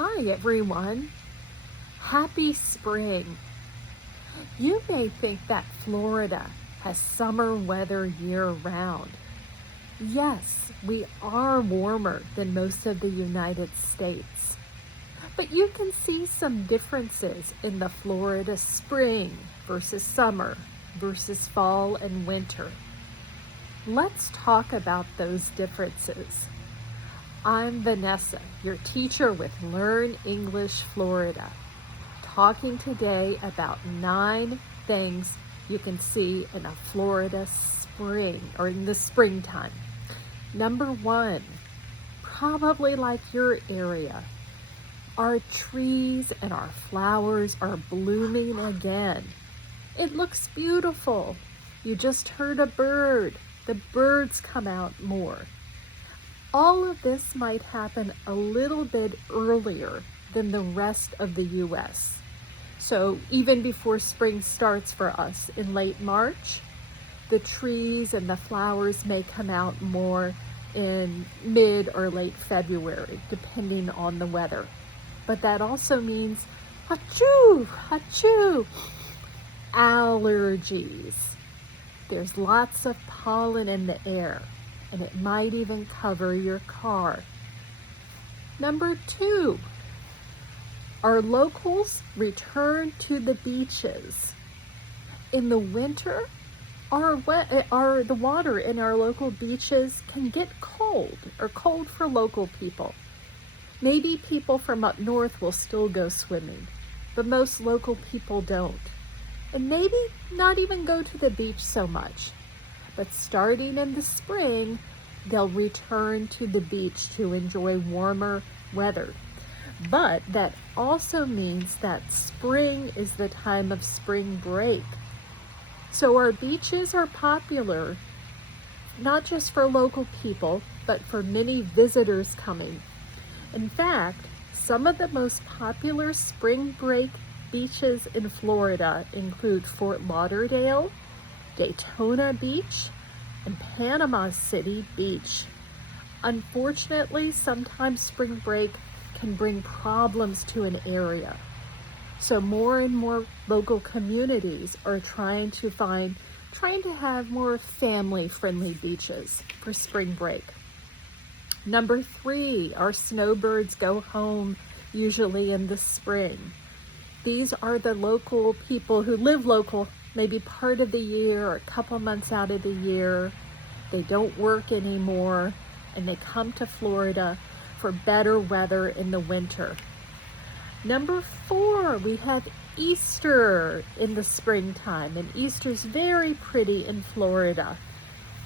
Hi everyone, happy spring. You may think that Florida has summer weather year-round. Yes, we are warmer than most of the United States, but you can see some differences in the Florida spring versus summer versus fall and winter. Let's talk about those differences. I'm Vanessa, your teacher with Learn English Florida, talking today about 9 things you can see in a Florida spring or in the springtime. Number 1, probably like your area, our trees and our flowers are blooming again. It looks beautiful. You just heard a bird. The birds come out more. All of this might happen a little bit earlier than the rest of the U.S. So even before spring starts for us in late March, the trees and the flowers may come out more in mid or late February, depending on the weather. But that also means, achoo, achoo, allergies. There's lots of pollen in the air, and it might even cover your car. Number 2, our locals return to the beaches. In the winter, the water in our local beaches can get cold, or cold for local people. Maybe people from up north will still go swimming, but most local people don't. And maybe not even go to the beach so much. But starting in the spring, they'll return to the beach to enjoy warmer weather. But that also means that spring is the time of spring break. So our beaches are popular, not just for local people, but for many visitors coming. In fact, some of the most popular spring break beaches in Florida include Fort Lauderdale, Daytona Beach, and Panama City Beach. Unfortunately, sometimes spring break can bring problems to an area. So more and more local communities are trying to have more family-friendly beaches for spring break. Number 3, our snowbirds go home usually in the spring. These are the local people who live local, maybe part of the year or a couple months out of the year. They don't work anymore, and they come to Florida for better weather in the winter. Number 4, we have Easter in the springtime, and Easter's very pretty in Florida.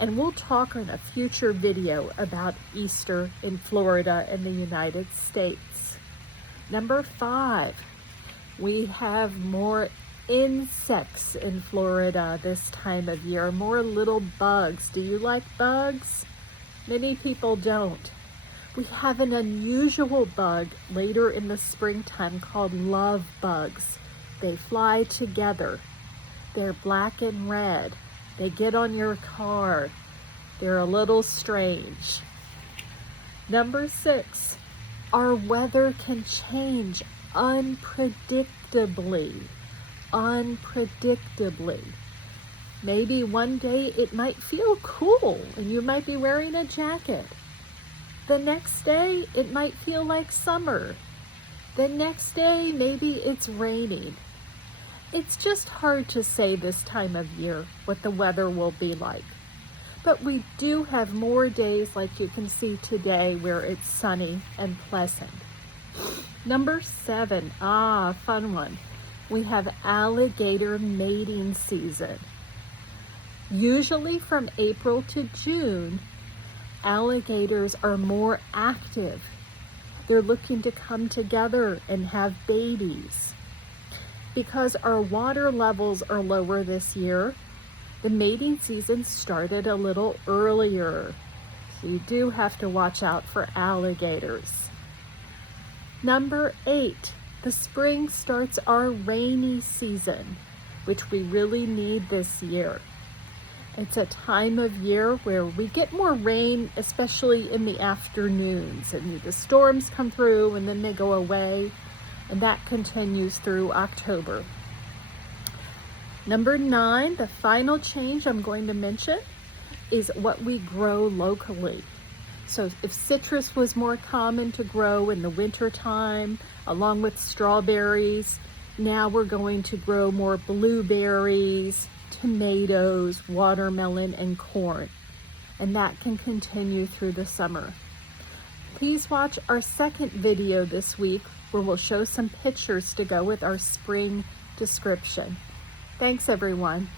And we'll talk in a future video about Easter in Florida and the United States. Number 5, we have more insects in Florida this time of year, more little bugs. Do you like bugs? Many people don't. We have an unusual bug later in the springtime called love bugs. They fly together. They're black and red. They get on your car. They're a little strange. Number 6, our weather can change unpredictably. Maybe one day it might feel cool and you might be wearing a jacket. The next day it might feel like summer. The next day maybe it's raining. It's just hard to say this time of year what the weather will be like. But we do have more days like you can see today where it's sunny and pleasant. Number 7, fun one. We have alligator mating season. Usually from April to June, alligators are more active. They're looking to come together and have babies. Because our water levels are lower this year, the mating season started a little earlier. So you do have to watch out for alligators. Number 8, the spring starts our rainy season, which we really need this year. It's a time of year where we get more rain, especially in the afternoons, and the storms come through and then they go away, and that continues through October. Number 9, the final change I'm going to mention is what we grow locally. So if citrus was more common to grow in the winter time, along with strawberries, now we're going to grow more blueberries, tomatoes, watermelon, and corn. And that can continue through the summer. Please watch our second video this week where we'll show some pictures to go with our spring description. Thanks, everyone.